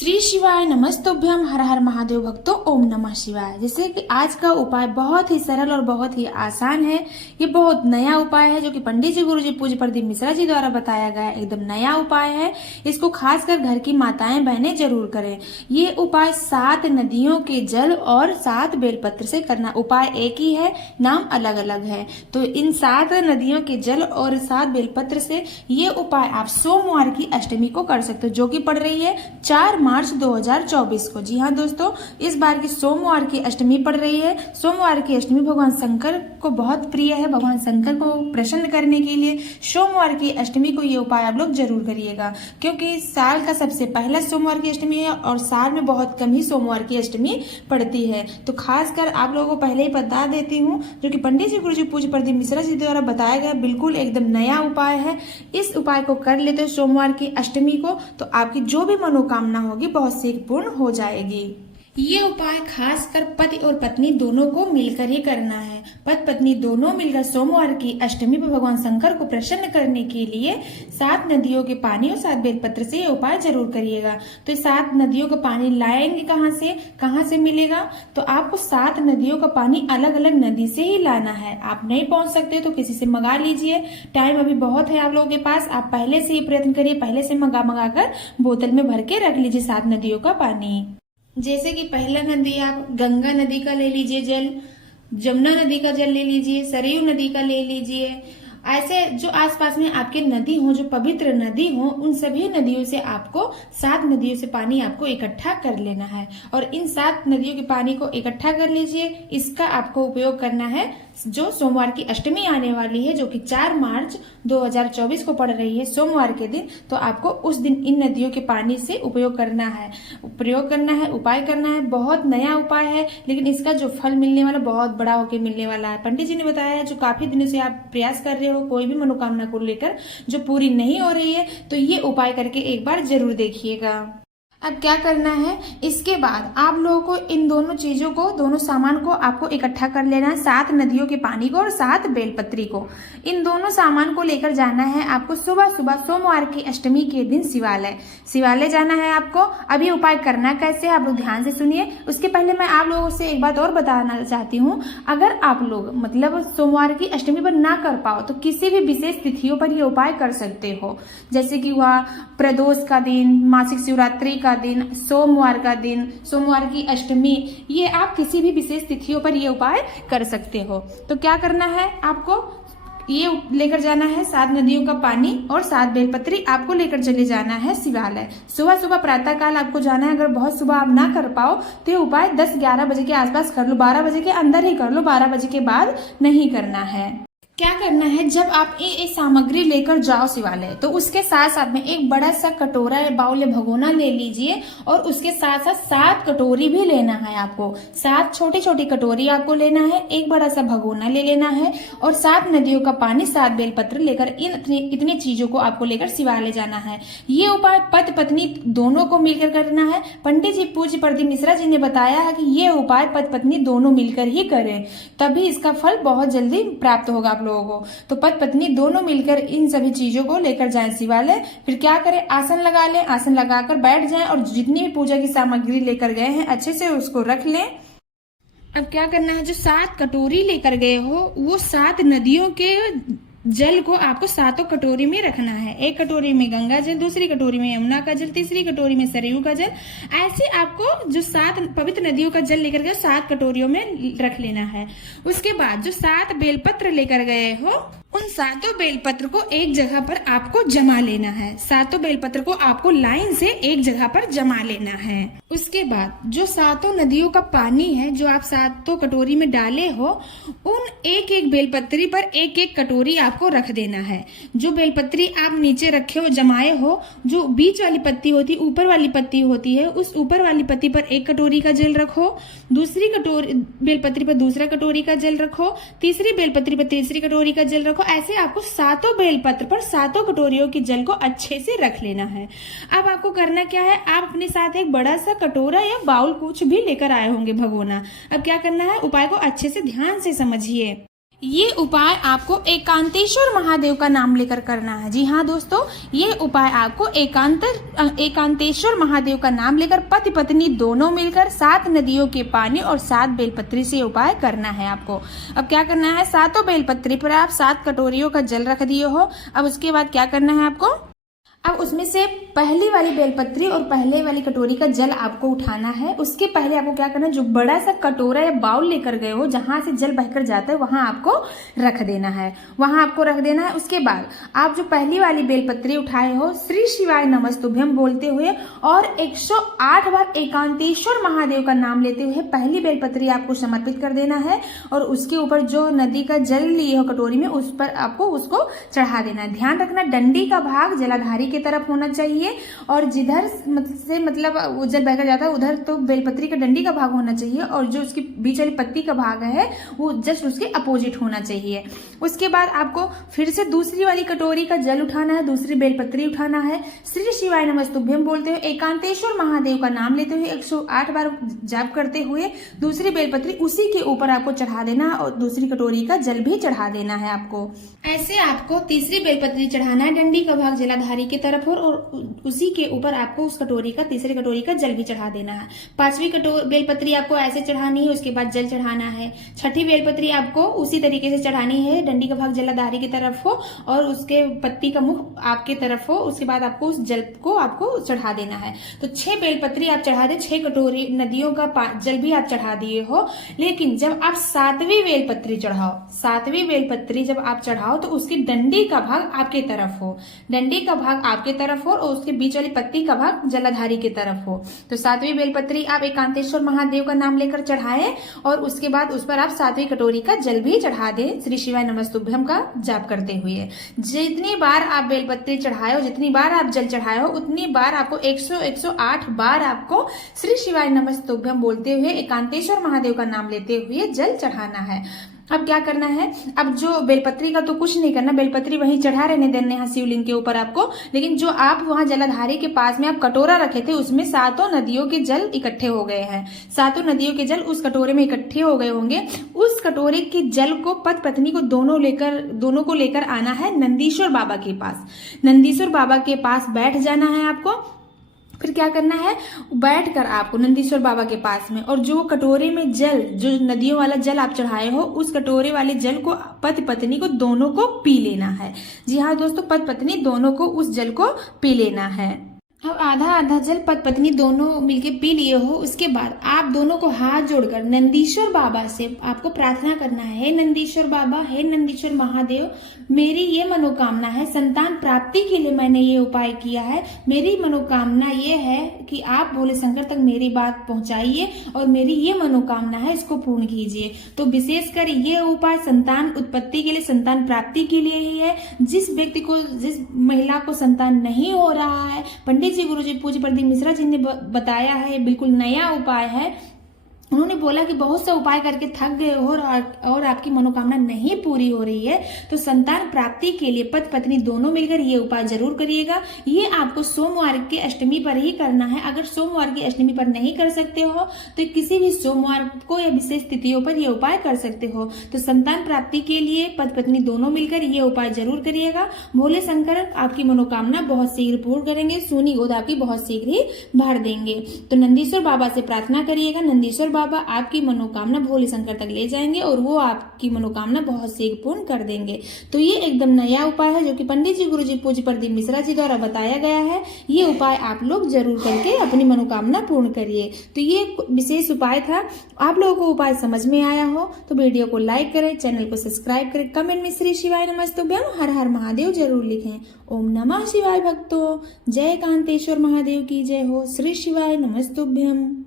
श्री शिवाय नमस्तुभ्यम हर हर महादेव भक्तों ओम नमः शिवाय। जैसे कि आज का उपाय बहुत ही सरल और बहुत ही आसान है। ये बहुत नया उपाय है जो कि पंडित जी गुरु जी पूज्य प्रदीप मिश्रा जी द्वारा बताया गया है। एकदम नया उपाय है। इसको खासकर घर की माताएं बहनें जरूर करें। ये उपाय 7 नदियों के जल और 7 बेलपत्र से करना। उपाय एक ही है, नाम अलग अलग है। तो इन 7 नदियों के जल और 7 बेलपत्र से ये उपाय आप सोमवार की अष्टमी को कर सकते हो, जो कि पड़ रही है 4 मार्च 2024 को। जी हाँ दोस्तों, इस बार की सोमवार की अष्टमी पड़ रही है। सोमवार की अष्टमी भगवान शंकर को बहुत प्रिय है। भगवान शंकर को प्रसन्न करने के लिए सोमवार की अष्टमी को ये उपाय आप लोग जरूर करिएगा, क्योंकि साल का सबसे पहला सोमवार की अष्टमी है और साल में बहुत कम ही सोमवार की अष्टमी पड़ती है। तो खासकर आप लोगों को पहले ही बता देती हूँ, जो कि पंडित जी गुरु जी पूज्य प्रदीप मिश्रा जी द्वारा बताया गया बिल्कुल एकदम नया उपाय है। इस उपाय को कर लेते हो सोमवार की अष्टमी को, तो आपकी जो भी मनोकामना होगी बहुत शीघ्र पूर्ण हो जाएगी। ये उपाय खासकर पति और पत्नी दोनों को मिलकर ही करना है। पति पत्नी दोनों मिलकर सोमवार की अष्टमी पर भगवान शंकर को प्रसन्न करने के लिए 7 नदियों के पानी और 7 बेलपत्र से ये उपाय जरूर करिएगा। तो 7 नदियों का पानी लाएंगे कहाँ से मिलेगा? तो आपको 7 नदियों का पानी अलग अलग नदी से ही लाना है। आप नहीं पहुंच सकते तो किसी से मंगा लीजिए। टाइम अभी बहुत है आप लोगों के पास। आप पहले से ही प्रयत्न करिए, पहले से मंगा कर बोतल में भर के रख लीजिए 7 नदियों का पानी। जैसे कि पहला नदी आप गंगा नदी का ले लीजिए जल, जमुना नदी का जल ले लीजिए, सरयू नदी का ले लीजिए। ऐसे जो आसपास में आपके नदी हो, जो पवित्र नदी हो, उन सभी नदियों से आपको 7 नदियों से पानी आपको इकट्ठा कर लेना है। और इन 7 नदियों के पानी को इकट्ठा कर लीजिए। इसका आपको उपयोग करना है जो सोमवार की अष्टमी आने वाली है, जो कि 4 मार्च 2024 को पड़ रही है सोमवार के दिन। तो आपको उस दिन इन नदियों के पानी से उपयोग करना है, प्रयोग करना है, उपाय करना है। बहुत नया उपाय है, लेकिन इसका जो फल मिलने वाला बहुत बड़ा होकर मिलने वाला है। पंडित जी ने बताया है, जो काफी दिनों से आप प्रयास कर रहे हो कोई भी मनोकामना को लेकर जो पूरी नहीं हो रही है, तो ये उपाय करके एक बार जरूर देखिएगा। अब क्या करना है, इसके बाद आप लोगों को इन दोनों चीजों को, दोनों सामान को आपको इकट्ठा कर लेना है। 7 नदियों के पानी को और 7 बेलपत्री को, इन दोनों सामान को लेकर जाना है आपको सुबह सुबह सोमवार की अष्टमी के दिन शिवालय जाना है आपको। अब ये उपाय करना कैसे है आप लोग ध्यान से सुनिए। उसके पहले मैं आप लोगों से एक बात और बताना चाहती हूँ। अगर आप लोग मतलब सोमवार की अष्टमी पर ना कर पाओ तो किसी भी विशेष तिथियों पर ये उपाय कर सकते हो। जैसे कि हुआ प्रदोष का दिन, मासिक शिवरात्रि का दिन, सोमवार का दिन, सोमवार की अष्टमी, ये आप किसी भी विशेष तिथियों पर ये उपाय कर सकते हो। तो क्या करना है, आपको ये लेकर जाना है 7 नदियों का पानी और 7 बेलपत्री आपको लेकर चले जाना है शिवालय। सुबह सुबह प्रातः काल आपको जाना है। अगर बहुत सुबह आप ना कर पाओ तो ये उपाय 10-11 बजे के आसपास कर लो, 12 बजे के अंदर ही कर लो, 12 बजे के बाद नहीं करना है। क्या करना है, जब आप ये सामग्री लेकर जाओ शिवालय, तो उसके साथ साथ में एक बड़ा सा कटोरा या बाउल या भगोना ले लीजिए और उसके साथ साथ 7 कटोरी भी लेना है आपको। 7 छोटी छोटी कटोरी आपको लेना है, एक बड़ा सा भगोना ले लेना है और 7 नदियों का पानी, 7 बेलपत्र लेकर इतनी चीजों को आपको लेकर शिवालय जाना है। ये उपाय पति पत्नी दोनों को मिलकर करना है। पंडित जी पूज्य प्रदीप मिश्रा जी ने बताया है कि ये उपाय पति पत्नी दोनों मिलकर ही करें, तभी इसका फल बहुत जल्दी प्राप्त होगा आप लोगों को। तो पति पत्नी दोनों मिलकर इन सभी चीजों को लेकर जाएं शिवालय। फिर क्या करें, आसन लगा लें, आसन लगाकर बैठ जाएं और जितनी भी पूजा की सामग्री लेकर गए हैं अच्छे से उसको रख लें। अब क्या करना है, जो 7 कटोरी लेकर गए हो वो 7 नदियों के जल को आपको 7 कटोरी में रखना है। एक कटोरी में गंगा जल, दूसरी कटोरी में यमुना का जल, तीसरी कटोरी में सरयू का जल। ऐसे आपको जो 7 पवित्र नदियों का जल लेकर गए 7 कटोरियों में रख लेना है। उसके बाद जो 7 बेलपत्र लेकर गए हो उन 7 बेलपत्र को एक जगह पर आपको जमा लेना है। 7 बेलपत्र को आपको लाइन से एक जगह पर जमा लेना है। उसके बाद जो 7 नदियों का पानी है जो आप 7 कटोरी में डाले हो, उन एक एक बेलपत्री पर एक एक कटोरी आपको रख देना है। जो बेलपत्री आप नीचे रखे हो, जमाए हो, जो बीच वाली पत्ती होती, ऊपर वाली पत्ती होती है, उस ऊपर वाली पत्ती पर 1 कटोरी का जल रखो, दूसरी कटोरी बेलपत्री पर दूसरा कटोरी का जल रखो, तीसरी बेलपत्री पर तीसरी कटोरी का जल रखो। ऐसे आपको 7 बेलपत्र पर 7 कटोरियों के जल को अच्छे से रख लेना है। अब आपको करना क्या है, आप अपने साथ एक बड़ा सा कटोरा या बाउल कुछ भी लेकर आए होंगे, भगोना। अब क्या करना है, उपाय को अच्छे से ध्यान से समझिए। ये उपाय आपको एकांतेश्वर महादेव का नाम लेकर करना है। जी हाँ दोस्तों, ये उपाय आपको एकांतेश्वर महादेव का नाम लेकर पति पत्नी दोनों मिलकर 7 नदियों के पानी और 7 बेलपत्री से उपाय करना है आपको। अब क्या करना है, 7 बेलपत्री पर आप 7 कटोरियों का जल रख दिए हो। अब उसके बाद क्या करना है आपको, अब उसमें से पहली वाली बेलपत्री और पहले वाली कटोरी का जल आपको उठाना है। उसके पहले आपको क्या करना है, जो बड़ा सा कटोरा या बाउल लेकर गए हो जहां से जल बहकर जाता है वहां आपको रख देना है, वहां आपको रख देना है। उसके बाद आप जो पहली वाली बेलपत्री उठाए हो श्री शिवाय नमस्तुभ्यम बोलते हुए और 108 बार एकांतेश्वर महादेव का नाम लेते हुए पहली बेलपत्री आपको समर्पित कर देना है और उसके ऊपर जो नदी का जल लिए हो कटोरी में उस पर आपको उसको चढ़ा देना है। ध्यान रखना डंडी का भाग जलाधारी की तरफ होना चाहिए और जिधर से मतलब वो जल बहकर जाता है उधर तो बेलपत्री का डंडी का भाग होना चाहिए और जो उसकी बीच वाली पत्ती का भाग है वो जस्ट उसके अपोजिट होना चाहिए। उसके बाद आपको फिर से दूसरी वाली कटोरी का जल उठाना है, दूसरी बेलपत्री उठाना है, श्री शिवाय नमस्तुभ्यम बोलते हुए एकांतेश्वर महादेव का नाम लेते हुए 108 बार जाप करते हुए दूसरी बेलपत्री उसी के ऊपर आपको चढ़ा देना है और दूसरी कटोरी का जल भी चढ़ा देना है आपको। ऐसे आपको तीसरी बेलपत्री चढ़ाना है, डंडी का भाग जलाधारी की तरफ और उसी के ऊपर आपको उस कटोरी का तीसरी कटोरी का जल भी चढ़ा देना है। 5वीं बेलपत्री आपको ऐसे चढ़ानी है, उसके बाद जल चढ़ाना है। 6ठी बेलपत्री आपको उसी तरीके से चढ़ानी है, डंडी का भाग जलाधारी की तरफ हो और उसके पत्ती का मुख आपके तरफ हो। उसके बाद आपको उस जल को आपको चढ़ा देना है। तो 6 बेलपत्री आप चढ़ा दे, 6 कटोरी नदियों का जल भी आप चढ़ा दिए हो। लेकिन जब आप 7वीं बेलपत्री चढ़ाओ, 7वीं बेलपत्री जब आप चढ़ाओ तो उसकी डंडी का भाग आपके तरफ हो, डंडी का भाग आपके तरफ हो और उसके बीच वाली पत्ती का भाग जलाधारी की तरफ हो। तो 7वीं बेलपत्री आप एकांतेश्वर महादेव का नाम लेकर चढ़ाए और उसके बाद उस पर आप 7वीं कटोरी का जल भी चढ़ा दें श्री शिवाय नमस्तुभ्यम का जाप करते हुए। जितनी बार आप बेलपत्री चढ़ाए हो, जितनी बार आप जल चढ़ाए हो उतनी बार आपको 108 बार आपको श्री शिवाय नमस्तुभ्यम बोलते हुए एकांतेश्वर महादेव का नाम लेते हुए जल चढ़ाना है। अब क्या करना है, अब जो बेलपत्री का तो कुछ नहीं करना, बेलपत्री वहीं चढ़ा रहने देने हैं शिवलिंग के ऊपर आपको। लेकिन जो आप वहां जलाधारी के पास में आप कटोरा रखे थे उसमें 7 नदियों के जल इकट्ठे हो गए हैं, 7 नदियों के जल उस कटोरे में इकट्ठे हो गए होंगे। उस कटोरे के जल को पति पत्नी को दोनों को लेकर आना है नंदीश्वर बाबा के पास। नंदीश्वर बाबा के पास बैठ जाना है आपको। फिर क्या करना है, बैठकर आपको नंदीश्वर बाबा के पास में और जो कटोरे में जल, जो नदियों वाला जल आप चढ़ाए हो उस कटोरे वाले जल को पति पत्नी को दोनों को पी लेना है। जी हाँ दोस्तों, पति पत्नी दोनों को उस जल को पी लेना है। अब आधा आधा जल पति पत्नी दोनों मिलके पी लिए हो। उसके बाद आप दोनों को हाथ जोड़कर नंदीश्वर बाबा से आपको प्रार्थना करना है, हे नंदीश्वर बाबा, हे नंदीश्वर महादेव, मेरी ये मनोकामना है, संतान प्राप्ति के लिए मैंने ये उपाय किया है। मेरी मनोकामना ये है कि आप भोले शंकर तक मेरी बात पहुंचाइए और मेरी ये मनोकामना है इसको पूर्ण कीजिए। तो विशेषकर ये उपाय संतान उत्पत्ति के लिए, संतान प्राप्ति के लिए ही है। जिस व्यक्ति को, जिस महिला को संतान नहीं हो रहा है, पंडित जी गुरुजी पूज्य प्रदीप मिश्रा जी ने बताया है, बिल्कुल नया उपाय है। उन्होंने बोला कि बहुत सा उपाय करके थक गए हो और आपकी मनोकामना नहीं पूरी हो रही है तो संतान प्राप्ति के लिए पति पत्नी दोनों मिलकर ये उपाय जरूर करिएगा। ये आपको सोमवार के अष्टमी पर ही करना है। अगर सोमवार की अष्टमी पर नहीं कर सकते हो तो किसी भी सोमवार को या विशेष तिथियों पर ये उपाय कर सकते हो। तो संतान प्राप्ति के लिए पति पत्नी दोनों मिलकर ये उपाय जरूर करिएगा। भोले शंकर आपकी मनोकामना बहुत शीघ्र पूर्ण करेंगे, सोनी गोद आपकी बहुत शीघ्र ही भर देंगे। तो नंदीश्वर बाबा से प्रार्थना करिएगा, नंदीश्वर बाबा आपकी मनोकामना भोले शंकर तक ले जाएंगे और वो आपकी मनोकामना बहुत शीघ्र पूर्ण कर देंगे। तो ये एकदम नया उपाय है जो कि पंडित जी गुरुजी पूज्य प्रदीप मिश्रा जी द्वारा बताया गया है। ये उपाय आप लोग जरूर करके अपनी मनोकामना पूर्ण करिए। तो ये विशेष उपाय था। आप लोगों को उपाय समझ में आया हो तो वीडियो को लाइक करें, चैनल को सब्सक्राइब करें, कमेंट में श्री शिवाय नमस्तुभ्यम हर हर महादेव जरूर लिखें। ओम नमः शिवाय भक्तों, जय कांतेश्वर महादेव की जय हो। श्री शिवाय नमस्तुभ्यम।